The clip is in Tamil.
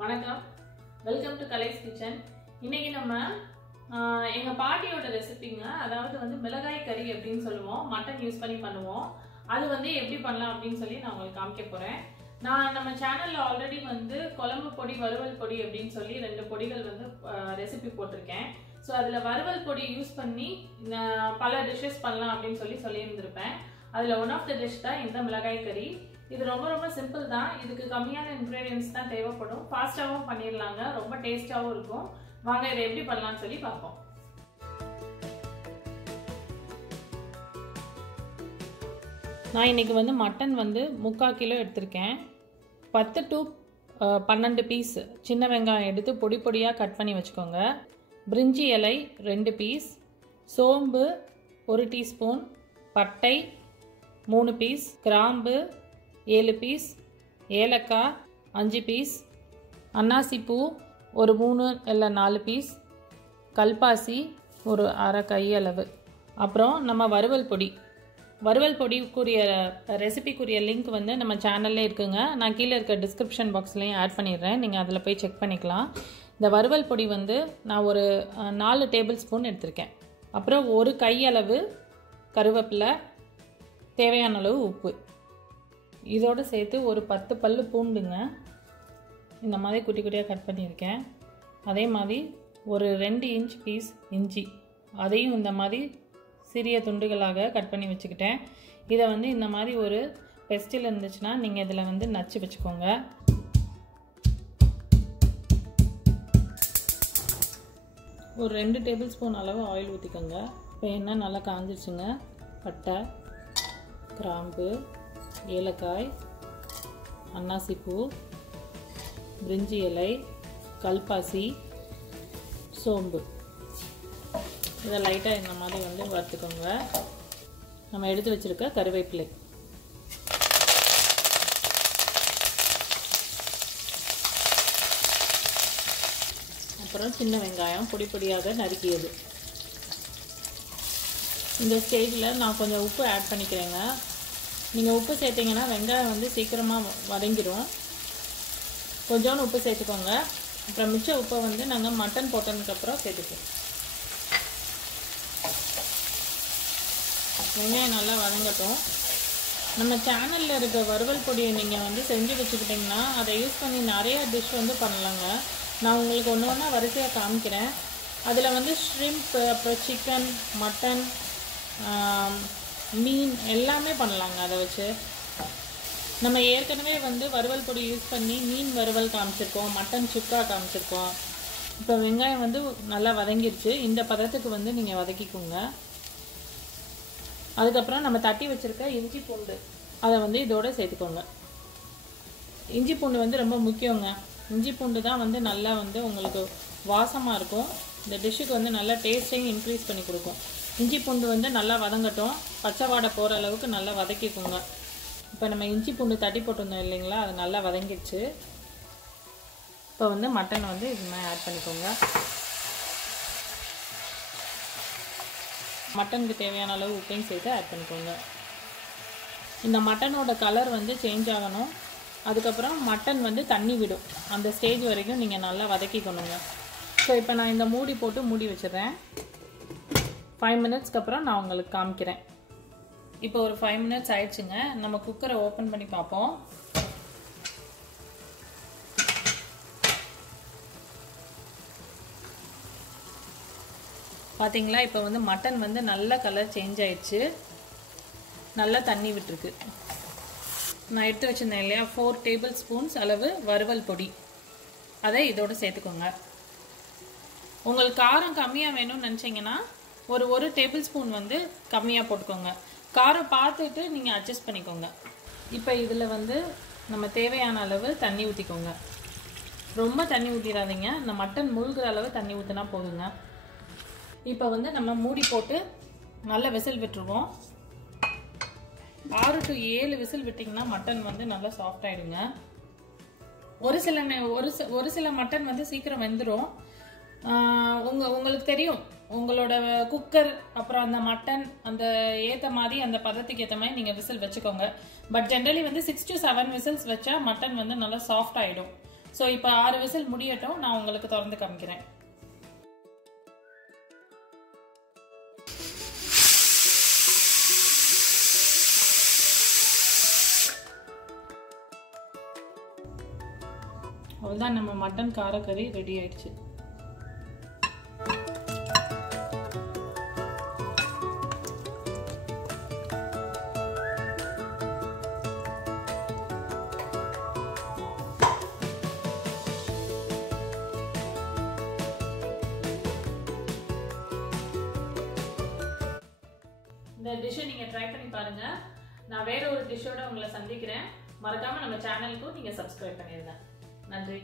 வணக்கம், வெல்கம் டு கலைஸ் கிச்சன். இன்னைக்கு நம்ம எங்க பாட்டியோட ரெசிபிங்க, அதாவது வந்து மிளகாய் கறி அப்படின்னு சொல்லுவோம், மட்டன் யூஸ் பண்ணி பண்ணுவோம். அது வந்து எப்படி பண்ணலாம் அப்படின்னு சொல்லி நான் உங்களுக்கு காமிக்க போறேன். நான் நம்ம சேனல்ல ஆல்ரெடி வந்து குழம்பு பொடி, வறுவல் பொடி அப்படின்னு சொல்லி 2 பொடிகள் வந்து ரெசிபி போட்டிருக்கேன். ஸோ அதில் வறுவல் பொடி யூஸ் பண்ணி பல டிஷ்ஷஸ் பண்ணலாம் அப்படின்னு சொல்லியிருந்திருப்பேன். அதில் ஒன் ஆஃப் த டிஷ் தான் இந்த மிளகாய் கறி. இது ரொம்ப சிம்பிள் தான். இதுக்கு கம்மியான இன்கிரீடியன்ஸ் தான் தேவைப்படும். ஃபாஸ்ட்டாகவும் பண்ணிடலாங்க, ரொம்ப டேஸ்டாகவும் இருக்கும். வாங்க இதை எப்படி பண்ணலாம்னு சொல்லி பார்ப்போம். நான் இன்னைக்கு வந்து மட்டன் வந்து 3/4 கிலோ எடுத்திருக்கேன். 10 to 12 பீஸ் சின்ன வெங்காயம் எடுத்து பொடி பொடியாக கட் பண்ணி வச்சுக்கோங்க. பிரிஞ்சி இலை 2 பீஸ், சோம்பு 1 டீஸ்பூன், பட்டை 3 பீஸ், கிராம்பு 7 பீஸ், ஏலக்காய் 5 பீஸ், அன்னாசிப்பூ ஒரு 3 இல்லை 4 பீஸ், கல்பாசி ஒரு அரை கையளவு. அப்புறம் நம்ம வறுவல் பொடிக்குரிய ரெசிபிக்குரிய லிங்க் வந்து நம்ம சேனல்லே இருக்குங்க. நான் கீழே இருக்க டிஸ்கிரிப்ஷன் பாக்ஸ்லேயும் ஆட் பண்ணிடுறேன், நீங்கள் அதில் போய் செக் பண்ணிக்கலாம். இந்த வறுவல் பொடி வந்து நான் ஒரு 4 டேபிள் ஸ்பூன் எடுத்திருக்கேன். அப்புறம் ஒரு கையளவு கருவேப்பிலை, தேவையான அளவு உப்பு, இதோடு சேர்த்து ஒரு 10 பல்லு பூண்டுங்க, இந்த மாதிரி குட்டி குட்டியாக கட் பண்ணியிருக்கேன். அதே மாதிரி ஒரு 2 இன்ச் பீஸ் இஞ்சி, அதையும் இந்த மாதிரி சிறிய துண்டுகளாக கட் பண்ணி வச்சுக்கிட்டேன். இதை வந்து இந்த மாதிரி ஒரு பெஸ்டில் இருந்துச்சுன்னா நீங்கள் இதில் வந்து நச்சு வச்சுக்கோங்க. ஒரு 2 டேபிள் ஸ்பூன் அளவு ஆயில் ஊற்றிக்கோங்க. இப்போ எண்ணெய் நல்லா காஞ்சிருச்சுங்க. பட்டை, கிராம்பு, ஏலக்காய், அன்னாசிப்பூ, பிரிஞ்சி இலை, கல்பாசி, சோம்பு, இதை லைட்டாக இந்த மாதிரி வந்து வறுத்துக்கோங்க. நம்ம எடுத்து வச்சுருக்க கருவேப்பிலை, அப்புறம் சின்ன வெங்காயம் பொடி பொடியாக நறுக்கியது. இந்த ஸ்டேஜில் நான் கொஞ்சம் உப்பு ஆட் பண்ணிக்கிறேங்க. நீங்கள் உப்பு சேர்த்திங்கன்னா வெங்காயம் வந்து சீக்கிரமாக வதங்கிடும். கொஞ்சோண்டு உப்பு சேர்த்துக்கோங்க. அப்புறம் மிச்ச உப்பை வந்து நாங்கள் மட்டன் போட்டதுக்கப்புறம் சேர்த்துப்போம். வெங்காயம் நல்லா வதங்கட்டும். நம்ம சேனலில் இருக்க வறுவல் பொடியை நீங்கள் வந்து செஞ்சு வச்சுக்கிட்டிங்கன்னா அதை யூஸ் பண்ணி நிறையா டிஷ் வந்து பண்ணலாங்க. நான் உங்களுக்கு ஒன்று ஒன்றா வரிசையாக காமிக்கிறேன். அதில் வந்து ஷ்ரிம்ப், அப்புறம் சிக்கன், மட்டன், மீன் எல்லாமே பண்ணலாங்க. அதை வச்சு நம்ம ஏற்கனவே வந்து வறுவல் பொடி யூஸ் பண்ணி மீன் வறுவல் காமிச்சிருக்கோம், மட்டன் சுக்கா காமிச்சிருக்கோம். இப்போ வெங்காயம் வந்து நல்லா வதங்கிருச்சு. இந்த பதத்துக்கு வந்து நீங்கள் வதக்கிக்கோங்க. அதுக்கப்புறம் நம்ம தட்டி வச்சுருக்க இஞ்சி பூண்டு அதை வந்து இதோட சேர்த்துக்கோங்க. இஞ்சி பூண்டு வந்து ரொம்ப முக்கியங்க. இஞ்சி பூண்டு தான் வந்து நல்லா வந்து உங்களுக்கு வாசமாக இருக்கும். இந்த டிஷ்ஷுக்கு வந்து நல்லா டேஸ்ட்டையும் இன்க்ரீஸ் பண்ணி கொடுக்கும். இஞ்சி பூண்டு வந்து நல்லா வதங்கட்டும். பச்சை வாடை போகிற அளவுக்கு நல்லா வதக்கிக்கோங்க. இப்போ நம்ம இஞ்சி பூண்டு தட்டி போட்டிருந்தோம் இல்லைங்களா, அது நல்லா வதங்கிடுச்சு. இப்போ வந்து மட்டன் வந்து இது மாதிரி ஆட் பண்ணிக்கோங்க. மட்டனுக்கு தேவையான அளவு உப்பையும் சேர்த்து ஆட் பண்ணிக்கோங்க. இந்த மட்டனோட கலர் வந்து சேஞ்ச் ஆகணும். அதுக்கப்புறம் மட்டன் வந்து தண்ணி விடும். அந்த ஸ்டேஜ் வரைக்கும் நீங்கள் நல்லா வதக்கிக்கணுங்க. ஸோ இப்போ நான் இந்த மூடி போட்டு மூடி வச்சிடுறேன். 5 மினிட்ஸ்க்கு அப்புறம் நான் உங்களுக்கு காமிக்கிறேன். இப்போ ஒரு 5 மினிட்ஸ் ஆயிடுச்சுங்க. நம்ம குக்கரை ஓப்பன் பண்ணி பார்ப்போம். பார்த்தீங்களா, இப்போ வந்து மட்டன் வந்து நல்ல கலர் சேஞ்ச் ஆயிடுச்சு, நல்லா தண்ணி விட்டுருக்கு. நான் எடுத்து வச்சுருந்தேன் இல்லையா, 4 டேபிள் ஸ்பூன்ஸ் அளவு வறுவல் பொடி, அதை இதோடு சேர்த்துக்கோங்க. உங்களுக்கு காரம் கம்மியாக வேணும்னு நினச்சிங்கன்னா ஒரு டேபிள் ஸ்பூன் வந்து கம்மியாக போட்டுக்கோங்க. காரம் பார்த்துட்டு நீங்கள் அட்ஜஸ்ட் பண்ணிக்கோங்க. இப்போ இதில் வந்து நம்ம தேவையான அளவு தண்ணி ஊற்றிக்கோங்க. ரொம்ப தண்ணி ஊற்றிடாதீங்க, இந்த மட்டன் முழுகிற அளவு தண்ணி ஊற்றினா போதுங்க. இப்போ வந்து நம்ம மூடி போட்டு நல்ல விசில் விட்டுருவோம். 6 to 7 விசில் விட்டிங்கன்னா மட்டன் வந்து நல்லா சாஃப்ட் ஆகிடுங்க. ஒரு சில மட்டன் வந்து சீக்கிரம் வெந்துடும். உங்களுக்கு தெரியும், உங்களோட குக்கர் அப்புறம் அந்த மட்டன் அந்த ஏற்ற மாதிரி அந்த பதத்துக்கு ஏற்ற மாதிரி நீங்கள் விசில் வச்சுக்கோங்க. பட் ஜென்ரலி வந்து 6 to 7 விசில்ஸ் வச்சா மட்டன் வந்து நல்லா சாஃப்ட் ஆகிடும். ஸோ இப்போ 6 விசில் முடியட்டும், நான் உங்களுக்கு திறந்து காமிக்கிறேன். அவ்வளோதான், நம்ம மட்டன் காரக்கறி ரெடி ஆயிடுச்சு. இந்த டிஷ்ஷை நீங்கள் ட்ரை பண்ணி பாருங்கள். நான் வேற ஒரு டிஷ்ஷோட உங்களை சந்திக்கிறேன். மறக்காமல் நம்ம சேனலுக்கும் நீங்கள் சப்ஸ்கிரைப் பண்ணிடுங்க. நன்றி.